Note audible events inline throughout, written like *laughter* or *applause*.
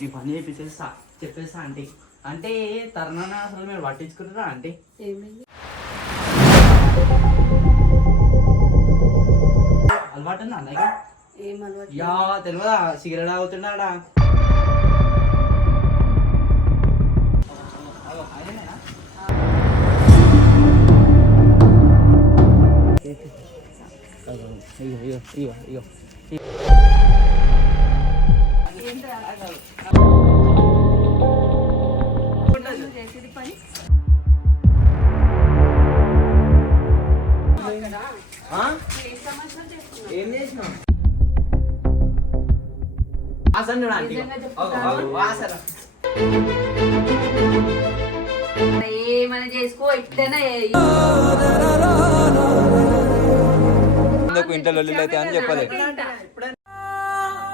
నీ పని చేపిస్తా చెప్పేస్తా అంటే అంటే తరుణాన్ని అసలు మీరు పట్టించుకుంటారా అంటే అలవాటు ఉందా అన్నయ్య అలవాటు? యా తెలియదా సిగరెట్ తాగుతున్నాడా? ఇగో ఇగో ఇగో ఇగో. ఏమైనా చేసుకో ఇట్లనే ఇంట్లో అని చెప్పలేదు.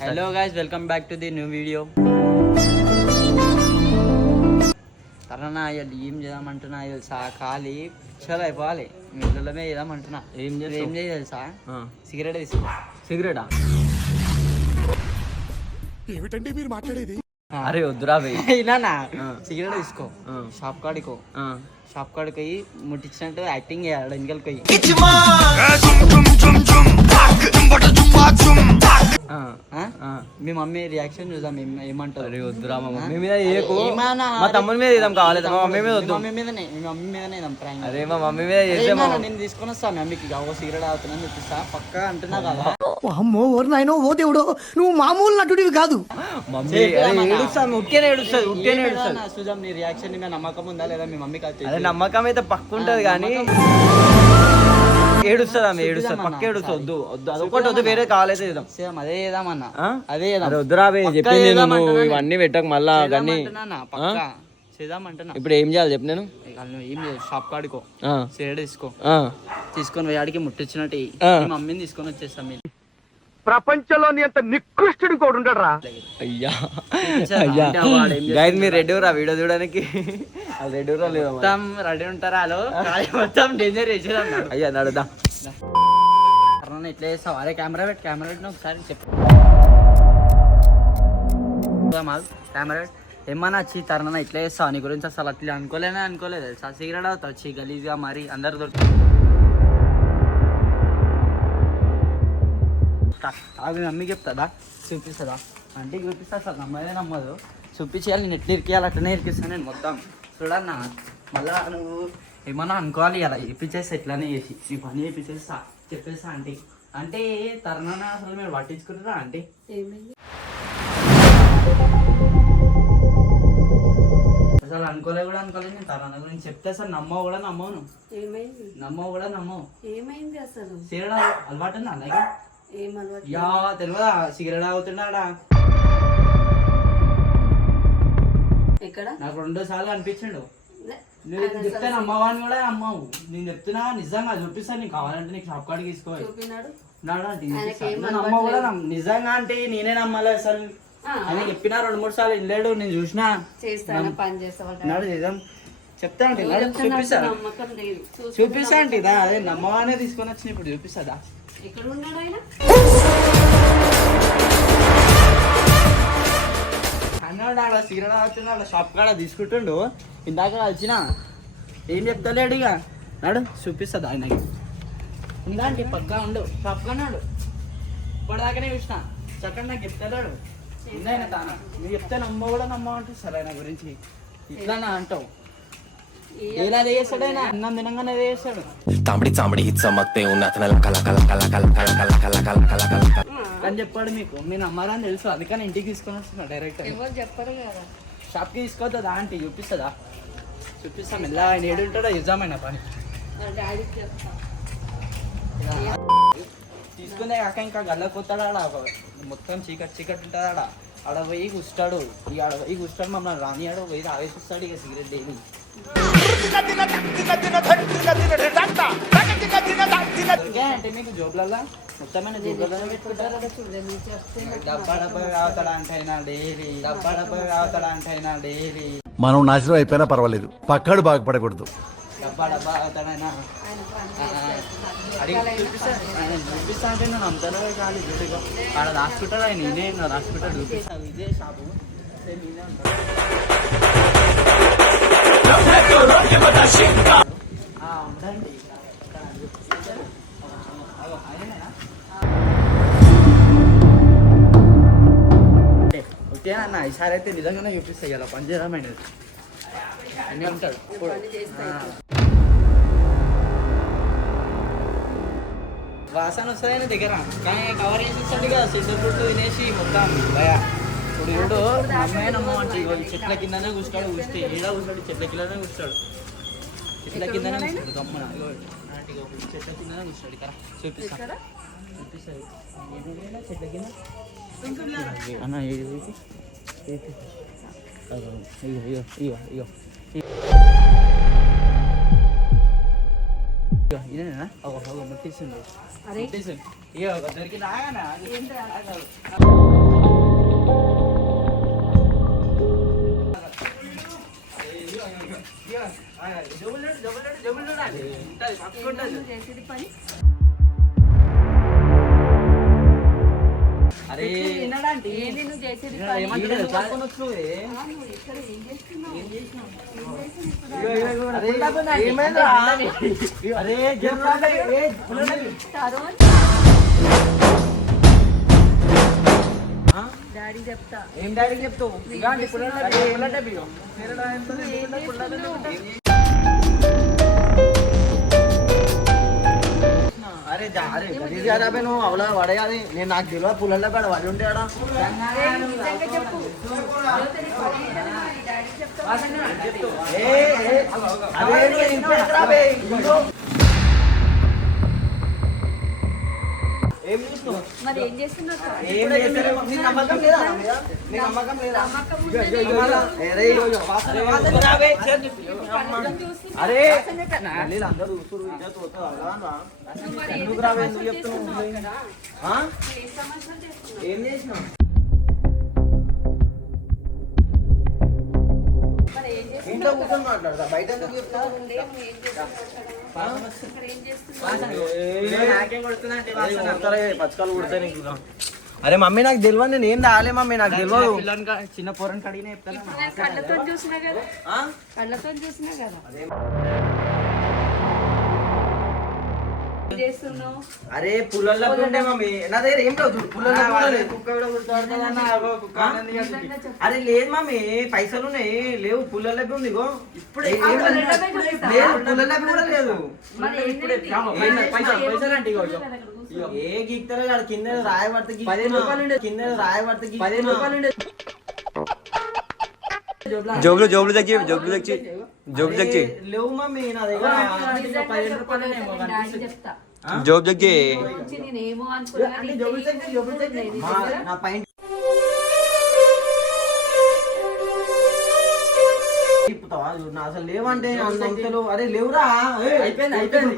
Hello guys welcome back to the new video తరనా ఇవాళ ఏం చేద్దామంటున్నా తెలుసా? ఖాళీ. పిచ్చర్ అయిపోవాలి మీ ఇళ్ళమే చేద్దామంటున్నా. ఏం చేస్తా ఏం చేయాలి తెలుసా? సిగరెట్ తీసుకో. సిగరెటా? ఏమిటండి మీరు మాట్లాడేది? అరే వద్దురా ఇలానా సిగరెట్ తీసుకో. షాప్ కాడికో. షాప్ కాడికి పోయి. ముట్టించినట్టు యాక్టింగ్ చేయాలి వెనకాలకి పోయి? మీ మమ్మీ రియాక్షన్ చూద్దాం ఏమంటారు? వద్దురా మా మమ్మీ మీద ఏమన్నా? మా తమ్ముని మీద చేద్దాం కావాలి మా మమ్మీ మీద మీ వద్దు. మమ్మీ మీదనే మీ మమ్మీ మీదనే ఇద్దాం prank. అరే మా మమ్మీ మీద మా ఏమన్నా నేను తీసుకొని వస్తా మమ్మీకి. ఓ సిగరెట్ అవుతుందని చూపిస్తా పక్కా అంటున్నా కదా. అమ్మో ఓరు నాయనో ఓ దేవుడో నువ్వు మామూలు నటుడివి కాదు. మమ్మీ అరే ఏడుస్తాను ఉట్టినే ఏడుస్తుంది ఉట్టినే ఏం ఏడుస్తుంది ఏదన్నా చూద్దాం నీ రియాక్షన్ మీద నమ్మకం ఉందా లేదా మీ అదే తెలియదు. నమ్మకం అయితే పక్క ఉంటది కానీ. ఏడుస్తుంది ఆమె ఏడుస్తుంది? పక్క ఏడుస్తుంది? వద్దు వద్దు. అదొకటి వద్దు వేరే కావాలైతే చేద్దాం. సేమ్ అదే చేద్దామన్నా. ఆ? అదే చేద్దాం. వద్దురా బే చెప్పింది నువ్వు. ఇవన్నీ పెట్టకు మళ్ళా చేద్దామంటున్నా, చేద్దామంటున్నా. ఇప్పుడు ఏం చేయాలి చెప్పు నేను? ఏం లేదు షాప్ కాడికో. సిగరెట్ తీసుకో. తీసుకొని పోయాడికి ముట్టించినట్టు మమ్మీని తీసుకొని వచ్చేస్తాం మీరు ప్రపంచంలోని అంత నికృష్టుడు కూడా ఉండరా అయ్యా? అయ్యా? గైడ్ మీరు రెడీ రా వీడియో చూడడానికి? రెడీ రా లేదా? మొత్తం రెడీ ఉంటారా? హలో? మొత్తం డేంజర్ చేసేదన్నా అయ్యా నడుదా కరోనా ఎట్లా చేస్తావు? అరే కెమెరా పెట్టి కెమెరా పెట్టిన ఒకసారి చెప్పు. కెమెరా పెట్టి. ఏమన్నా వచ్చి తరుణ ఇట్లా చేస్తావు? నీ గురించి అసలు అట్లా అనుకోలేనే? అనుకోలేదు తెలుసా? సిగరెట్ అవుతావు వచ్చి గలీజ్గా మరి అందరు దొరికి అవి మమ్మీ చెప్తుందా చూపిస్తుందా అంటే చూపిస్తా అసలు నమ్మదే నమ్మదు. చూపించేయాలి నేను ఎట్లా ఇరికేయాలి అట్లనే ఇరికిస్తాను నేను మొత్తం. చూడన్నా మళ్ళా నువ్వు ఏమన్నా అనుకోవాలి అలా ఇప్పించేస్తా ఎట్లానే చేసి. నీ పని చేపించేస్తా చెప్పేస్తా అంటే అంటే తరుణ అసలు మీరు పట్టించుకుంటారా అంటే ఏమైంది? అసలు అనుకోలే కూడా అనుకోలేదు నేను తరుణ గురించి చెప్తే సార్ నమ్మవు కూడా నమ్మవును. ఏమైంది? నమ్మవు కూడా నమ్మవు. ఏమైంది అసలు? సిగరెట్ అలవాటు అలవాటు యా తెలియదా సిగరెట్ తాగుతున్నాడా? ఎక్కడ? నాకు రెండో సార్లు అనిపించిండు. లే, నువ్వు చెప్తే నమ్మవాని కూడా నమ్మవు. నేను చెప్తున్నా నిజంగా చూపిస్తాను నీకు కావాలంటే నీకు షాప్ కాడికి తీసుకో చూపినాడు. నాడు అంటే ఆయనకి చూపిస్తా. ఏం నువ్వు నమ్మవు కూడా నిజంగా అంటే నేనే నమ్మాలి అసలు. ఆయన చెప్పినా రెండు మూడు సార్లు వెళ్ళాడు నేను చూసినా. చేస్తాను పని చెప్తా అంటే చూపిస్తా. చూపిస్తా అంటే అదే నమ్మవానే తీసుకొని వచ్చి ఇప్పుడు చూపిస్తుందా? ఎక్కడ ఉన్నాడు ఆయన? అన్నాడు ఆడ సిగరెట్ తాగుతున్నాడు షాప్ కాడ తీసుకుంటుండు. ఇందాక వచ్చిన ఏం చెప్తలేడు ఇక. నాడు చూపిస్తుంది ఆయనకి. ఉందా పక్కా ఉండు. పక్కనాడు కన్నాడు ఇప్పటిదాకానే చూసిన. చక్కని నాకు చెప్తాడు ఉందాయన తాన? నువ్వు చెప్తే నమ్మ కూడా నమ్మ అంటే సరే ఆయన గురించి. ఇట్లా అంటావు. ఎలా చేస్తాడైనా అన్నం తినంగానే చేస్తాడు తాంబడి తాంబడి చమక్తే ఉన్న అతను లక లక లక లక లక లక లక లక లక లక అని చెప్పాడు మీకు నేను అమ్మారని తెలుసు అందుకని ఇంటికి తీసుకొని వస్తున్నా డైరెక్ట్ ఎవరు చెప్పరు కదా షాప్కి తీసుకోవద్దా ఆంటీ చూపిస్తుందా చూపిస్తాం ఎలా ఆయన ఏడు ఉంటాడో ఇద్దామైన పని తీసుకునే కాక ఇంకా గల్లకొత్తాడు ఆడ మొత్తం చీకటి చీకటి ఉంటుంది ఆడ ఆడ పోయి కూర్చుంటాడు ఈ ఆడ పోయి కూర్చుంటాడు మమ్మల్ని రాని ఆడ పోయి ఆవేశిస్తాడు ఇక సిగరెట్ డైలీ అంటే మీకు జోబులలో మొత్తమైన జోబులలో పెట్టుకుంటారు? చూడలే నువ్వు చెప్తే నాకు డబ్బా డబ్బా కావుతాడు అంటైనా డైలీ డబ్బా డబ్బా కావుతాడు అంటైనా డైలీ మనం నాశనం అయిపోయినా పర్వాలేదు. పక్కాడు బాగుపడకూడదు. డబ్బా అవుతాడైనా అడిగి చూపిస్తా. అంటే నేను అంతలో కాదు చూడిగా ఆడ రాసుకుంటాడు ఆయన రాసుకుంటాడు చూపిస్తా. ఇదే షాపు. సేమ్ ఓకేనా ఈసారి అయితే నిజంగానే చూపిస్తాయి ఇలా పని చేయడమైనది అన్నీ ఉంటాడు వాసన వస్తుందని దగ్గర. కానీ కవర్ చేసి ఇస్తాడు కదా సిద్ధ ఫుడ్ తినేసి మొత్తం భయా. ఇప్పుడు చూడు అమ్మాయి నమ్మంటే ఇగో ఈ చెట్ల కిందనే కూర్చుంటాడు కూస్తే ఏడా కూర్చాడు చెట్ల కిందనే కూర్చాడు చెట్ల కిందనే కూర్చాడు గమ్మున. చెట్ల కిందనే కూర్చాడు ఇక్కడ చూపిస్తా. చూపిస్తాడు ఏడున్నాయినా చెట్ల కింద? అన్న ఇదేనా? దొరికింది. ఆగనా? చేసేది పని అరే వినడానికి ఏంది నువ్వు చేసేది పని ఇక్కడ ఏం చేస్తున్నావు ఏం చేస్తున్నావు? అరే? డాడీ చెప్తా. ఏం డాడీకి చెప్తావు? అరే, గలీజ్ నువ్వు అవలా పడేయాలి నేను నాకు తెలియదు పుల్లల్లో కాడ పడి ఉంటే ఆడ ఏం చేస్తున్నావు? మరి ఏం చేస్తున్నావు? ఏం చేస్తలేవు? నీ నమ్మకం లేదా నా నమ్మకం లేదా? నమ్మకం. అరే? గల్లీలో అందరూ చూస్తుర్రు, ఇజ్జత్ ఎందుకు రావే? ఎందుకు చెప్తున్నావు? చేస్తున్నావు ఏ చేస్తున్నావు? చేసినావు ఇంట్లో చేస్తున్నావు? కూర్చొని మాట్లాడతా బయట ఎందుకు చెప్తావు? పచ్చకాలు నీకు అరే మమ్మీ నాకు తెలియదు నేను ఏం రాలే మమ్మీ నాకు తెలియదు చిన్న పొరని కడిగిన చెప్తాను? కళ్ళతో చూసినా కదా? కళ్ళతో చూసినా కదా. అరే పుల్లల్లో ఉండే మమ్మీ. నా దగ్గర ఏం పుల్లల్లో లేదు. చెప్పి. అరే లేదు మమ్మీ. పైసలు ఉన్నాయి. లేవు. పుల్లల్లో ఉంది ఇగో ఇప్పుడే లేదు. పుల్లల్లో చూపిస్తా. లేదు పుల్లల్లో కూడా లేదు. ఏ గీక్తారో కాదు కింద రాయి పడితే పదిహేను రూపాయలు ఉండే. కింద రాయి పడితే పదిహేను రూపాయలు. జోబులు జోబులు తెచ్చి జోబులు తెచ్చి జోబులు తెచ్చి లేవు మమ్మీ నా దగ్గర నిజంగా పదిహేను చెప్పు, రూపాయలు ఏమో నేను డాడీ చెప్తా జోబు తెచ్చి వచ్చి నేను ఏమో అనుకున్నా అంటే జబ్బులు తెచ్చి, తిప్పుతావా చూడు, నా అసలు లేవంటే అన్న అంకెలు అరే లేవురా. అయిపోయింది అయిపోయింది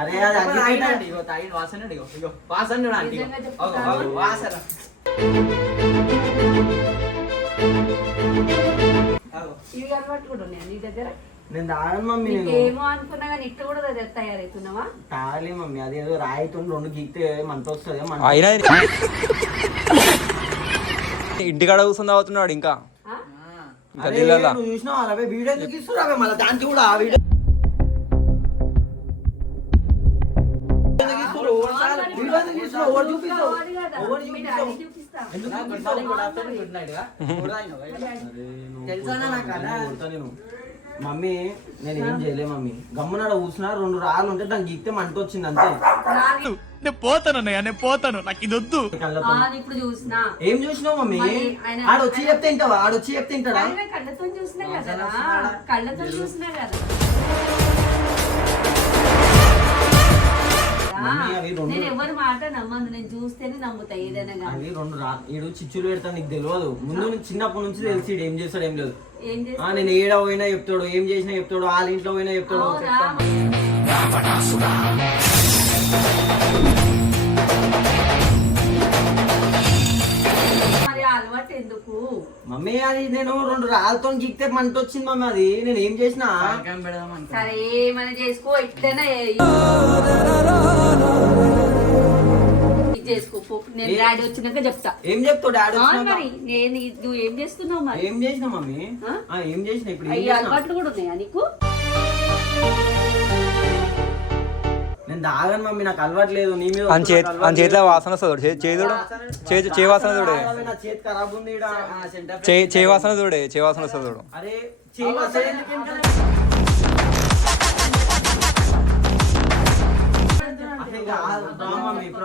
అరే అది వాసన వాసన చూడండి వాసన. ఇవి అలవాటు కూడా ఉన్నాయి నీ దగ్గర? నేను తాగను మమ్మీ నేను. ఏమో అనుకున్నా కానీ ఇట్లా కూడా తయ- తయారవుతున్నావా తాగలే మమ్మీ. అదేదో రాయితో రెండు గీక్తే మంట వస్తుంది అయినా ఇంటికాడ కూర్చొని తాగుతున్నాడు ఇంకా. నువ్వు చూసినావా? వీడియో మళ్ళీ దానికి కూడా ఆ వీడియో? తెలుసా నాకు అలా? మమ్మీ నేను ఏం చేయలే మమ్మీ. గమ్మునాడ కూర్చున్నా రెండు రాళ్ళు ఉంటే దానికి గీక్తే మంట వచ్చింది అంతే. నేను పోతాను నేను పోతాను. నాకు ఇది వద్దు. ఇప్పుడు చూసినా. ఏం చూసినావు మమ్మీ? ఆడొచ్చి చెప్తే తింటావా? ఆడొచ్చి చెప్తే తింటాడా? ఆయన కళ్ళతో చూసినా కదా. కళ్ళతో చూసినా కదా. మాట నమ్మను నేను చూస్తేనే నమ్ముతా ఏదైనా కానీ. రెండు రా ఈడు చిచ్చులు పెడతా నీకు తెలియదు ముందు నుంచి చిన్నప్పటి నుంచి తెలిసి ఈడు ఏం చేస్తాడు ఏం లేదు. ఏం ఆ, నేను ఏడ పోయినా చెప్తాడు ఏం చేసినా చెప్తాడు వాళ్ళ ఇంట్లో పోయినా చెప్తాడు మరి ఆ అలవాటు ఎందుకు? మమ్మీ అది నేను రెండు రాళ్ళతో గిక్తే మంట వచ్చింది మమ్మీ అది. నేను ఏం చేసినా? సరే ఏమైనా చేసుకో ఎట్లైనా ఏ- ఇది చేసుకో పో. నేను డాడీ వచ్చినాక చెప్తా. ఏం చెప్తావు? డాడీ? మరి నేను నువ్వు ఏం చేస్తున్నావు మరి? ఏం చేసినా మమ్మీ? ఏం చేసినా ఇప్పుడు? అయ్యి? అలవాట్లు కూడా ఉన్నాయా నీకు? నేను దాగను మమ్మీ. నాకు అలవాటు లేదు. నీ మీద అని చేతి అని చేతిలో. వాసన వస్తుంది చూడు. చే- చేయి చూడు. చే చే వాసన చూడే. నా చేతి ఖరాబ్ ఉంది. చే చే వాసన చూడే. చే వాసన వస్తుంది చూడు. అరే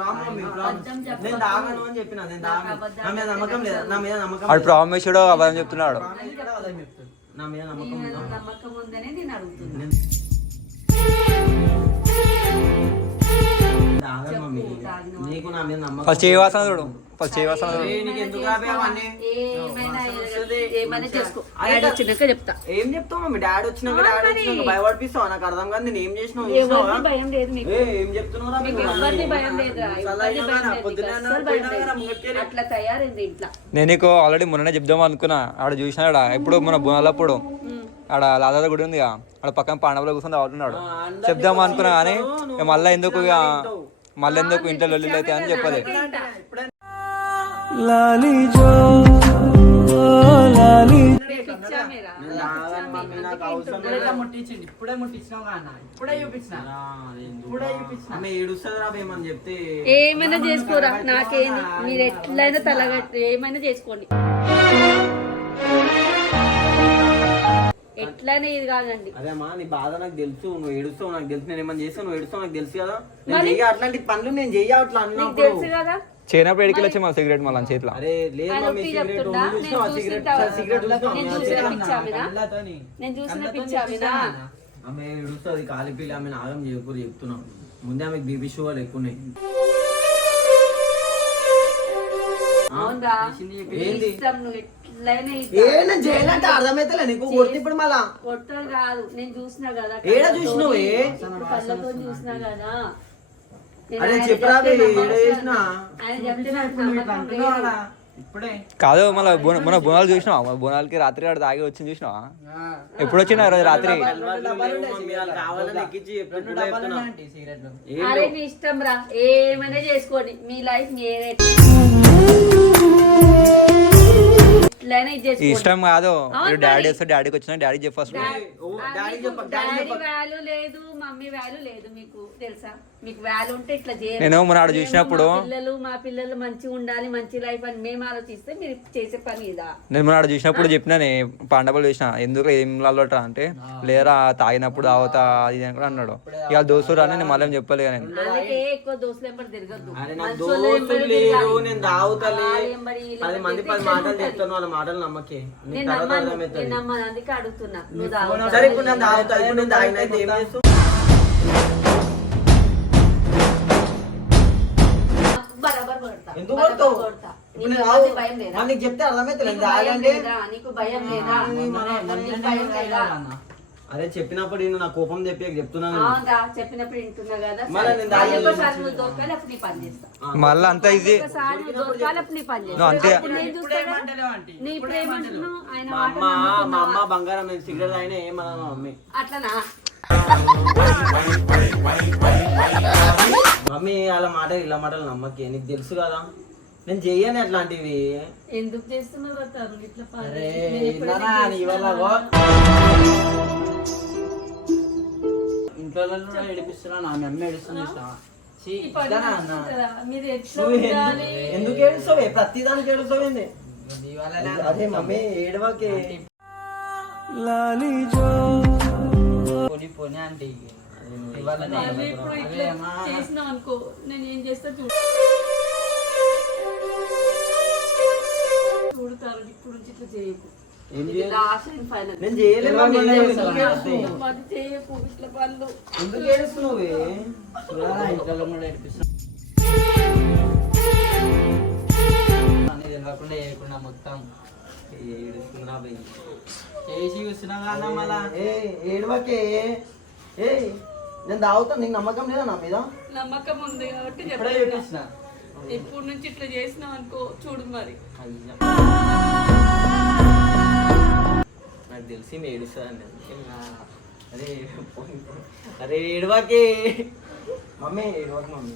ఆడు లేదా? ప్రామిస్ అబద్ధం చెప్తున్నాడు. నా మీద నమ్మకం నీ ఉందా? నమ్మకం ఉందనే నేను అడుగుతున్నా. నేను దాగను మమ్మీ. నీకు నా మీద నమ్మకం ఫస్ట్ చే వాసన చూడు. వచ్చినాక చెప్తా. ఏం చెప్తావు మమ్మీ? డాడీ వచ్చినాక ఆ, డాడీ మరి. వచ్చినాక భయపడిపిస్తావు? నాకు అర్థం కాదు నేను ఏం చేసినావు? లేదు ఏ, లేదు? లేదు. నీకు ఆల్రెడీ మొన్ననే చెప్దాం అనుకున్నా. ఆడ చూసినాడు ఎప్పుడు మన బునాలప్పుడు. ఆడ లాదాద గుడి ఉంది ఆడ పక్కన పాండవులో కూర్చొని తాగుతున్నాడు. ఆ, అందరికీ చెప్దాం అనుకున్నా కానీ మళ్ళీ ఎందుకు. మళ్ళీ ఎందుకు ఇంట్లో లొల్లి అయితే అని చెప్పలే ఇప్పుడే ముట్టించినావు ఇప్పుడే చూపించిన? ఇప్పుడే చూపించిన ఏమని చెప్తే ఏమైనా చేసుకోరా? నాకేంది? మీరు ఎట్లయినా తలగట్టి ఏమైనా చేసుకోండి. ఎట్లయినా ఇది కాదండి. అదే అమ్మా నీ బాధ నాకు తెలుసు. నువ్వు ఏడుస్తావు నాకు తెలుసు. నేను ఏమన్నా చేస్తావు నువ్వు ఏడుస్తావు నాకు తెలుసు కదా. నేను అట్లాంటి పనులు నేను చెయ్య అట్లా నీకు అన్నప్పుడు. తెలుసు కదా? చేయనప్పుడు ఎడికి వచ్చి మన సిగరెట్ మళ్ళీ చేతిలో. అరే లేదు మమ్మీ సిగరెట్ సిగరెట్ సిగరెట్? నేను చూసిన పిచ్చామినా? ఆమె కాలిపిల్లి ఆమె నాగం చేయకూడదు చెప్తున్నాం. ముందే ఆమెకు బీపీ షుగర్ ఎక్కువ ఉన్నాయి నీకు. కొడుతు ఇప్పుడు మళ్ళా. కొట్టదు కాదు. నేను చూసినా కదా ఏడ చూసినావే? చూసినా కదా. చెప్పురా ఇప్పుడు. ఇప్పుడే. కాదు మళ్ళీ మన బోనాలు చూసినావా? మన బోనాలకి రాత్రి ఆడ తాగి వచ్చింది చూసినావా. ఎప్పుడు వచ్చినా రోజు రాత్రి? ఇష్టం రా. ఏమైనా చేసుకోండి. మీ లైఫ్ ఇష్టం కాదు. డాడీ. వస్తే డాడీకి వచ్చినా డాడీ చెప్పు ఫస్ట్. వాల్యూ లేదు మమ్మీ వాల్యూ లేదు మీకు తెలుసా? మీకు వాల్యూ ఉంటే ఇట్లా చేయరు. నేను మొన్న ఆడ చూసినప్పుడు పిల్లలు మా పిల్లలు మంచిగా ఉండాలి మంచి లైఫ్ అని మేము ఆలోచిస్తే మీరు చేసే పని ఇదా? నేను మొన్న ఆడ చూసినప్పుడు చెప్పినానే పాండవులు చూసిన ఎందుకు ఏం లాలట అంటే లేరా తాగినప్పుడు తాగుతా అది ఇది అని కూడా అన్నాడు. ఇక దోస్తుడు అని నేను మళ్ళీ చెప్పలే నేను అందుకే ఎక్కువ దోస్తులు ఎంబడి తిరగద్దు. అరే నాకు మంచోళ్ళ ఎంబడి దోస్తులు లేరు తిరగాలి. నేను తాగుతలే వాళ్ళ ఎంబడి వీళ్ళ పది ఎంబడి మంది పది తిరిగితే మాటలు ఉంటది. చెప్తాను వాళ్ళ మాటలు నమ్మకే నీకు నేను తర్వాత నమ్మను అర్థమవుతుంది నేను నమ్మను అందుకే అడుగుతున్నా నువ్వు సరే తాగుతావా? ఇప్పుడు నేను తాగుతా ఇప్పుడు నేను తాగిన అయితే ఏం చేస్తావు బరాబర్ కొడతా. ఎందుకు బరాబర్ కొడతావు? కొడతా. ఇప్పుడు నీకు నేను ఎవరిది తాగు- భయం లేదా? మరి నీకు చెప్తే అర్థమైతే నీకు భయం తాగండి లేదా? నీకు భయం లేదా మొన్ననే- నీకు మొన్ననే భయం లేదా? అరే చెప్పినప్పుడు నేను నా కోపం చెప్పి చెప్తున్నాను. అవునా? చెప్పినప్పుడు వింటున్నా కదా. మళ్ళీ అంత ఆయన మా మాట అమ్మ మా నమ్ముతున్నావా? అమ్మ బంగారం నేను సిగరెట్ అయినా ఏమన్నా మమ్మీ. అట్లనా? మమ్మీ వాళ్ళ మాటలు ఇలా మాటలు నమ్మకే. నీకు తెలుసు కదా నేను చెయ్యను అట్లాంటివి. ఎందుకు చేస్తున్నావు ఇంట్లో వాళ్ళని కూడా ఏడిపిస్తున్నా నా మమ్మీ ఏడుస్తుంది ఈ పని? మీరు ఎట్లా నువ్వు ఎందుకు- ఉండాలి? ఎందుకు ఏడుస్తావే? ప్రతి దానికి ఏడుస్తావు ఏంది? నీ వల్లనే అదే మమ్మీ ఏడవకే. పోనీ పోనీ అంటే ఇవాళ మళ్ళీ ఇప్పుడు ఇట్లా చేసినావు అనుకో నేను ఏం చేస్తా చూడు. *laughs* చూడతారు ఇప్పుడు నుంచి ఇట్లా చేయకు. నేను చేయలేదు ఎందుకు ఏడుస్తున్నావు? ఇట్లా కూడా ఏడిపిస్తా అని తెలియకుండా చేయకుండా మొత్తం ఏడుస్తున్నా బై. చేసి చూసినా కానీ మళ్ళా. ఏ ఏడవకే? ఏ నేను తాగుతాను నీకు నమ్మకం లేదా నా మీద? నమ్మకం ఉంది కాబట్టి ఇప్పుడే నుంచి ఇట్లా చేసినావు అనుకో చూడు మరి. అయ్యా. నాకు తెలిసి ఏడుస్తుంది ఏడుస్తాను అరే పోనీ. అరే ఏడవకే మమ్మీ ఏడవక మమ్మీ.